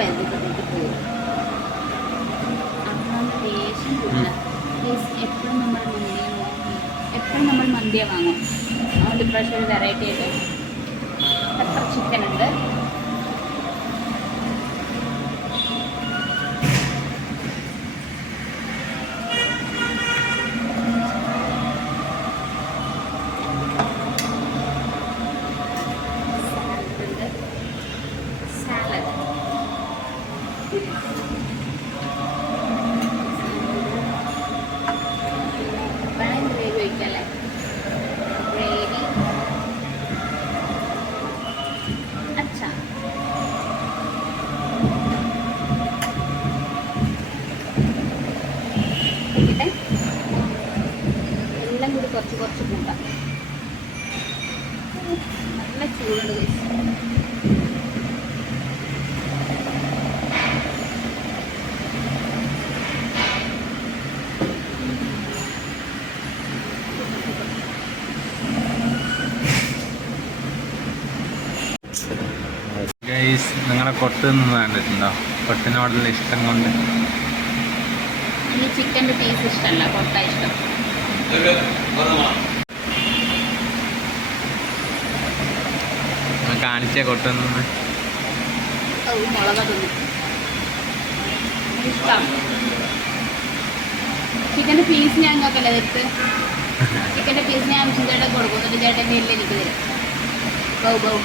പരിധിക്ക് പോകും. അപ്പം ലേശം കൂടുതലാണ്. എപ്പോഴും നമ്മൾ മന്തിയെ വാങ്ങും. അതുകൊണ്ട് ഇപ്രാവശ്യം ഒരു വെറൈറ്റി ആയിട്ട് പെപ്പർ ചിക്കൻ ഉണ്ട്. എല്ലാം കൂടി കുറച്ച് കുറച്ച് കൂട്ടാം. നല്ല ചൂടുണ്ട് ഗൈസ്. നിങ്ങളെ കൊട്ട് നിന്ന് കണ്ടിട്ടുണ്ടോ? കൊട്ടിനോടുള്ള ഇഷ്ടം കൊണ്ട്. ഈ ചിക്കൻ്റെ പീസ് ഇഷ്ടമല്ല, കൊട്ട ഇഷ്ടം. കാണിച്ച കൊട്ടുന്ന മുളക തിന്നും ഇഷ്ടം. ചിക്കൻ്റെ പീസ് ഞാൻ നോക്കല്ലേ എടുത്ത്. ചിക്കൻ്റെ പീസ് ഞാൻ ചേട്ടൻ കൊടുക്കും. എന്നിട്ട് ചേട്ടൻ്റെ എല്ലാം എനിക്ക് തരും. Bow bow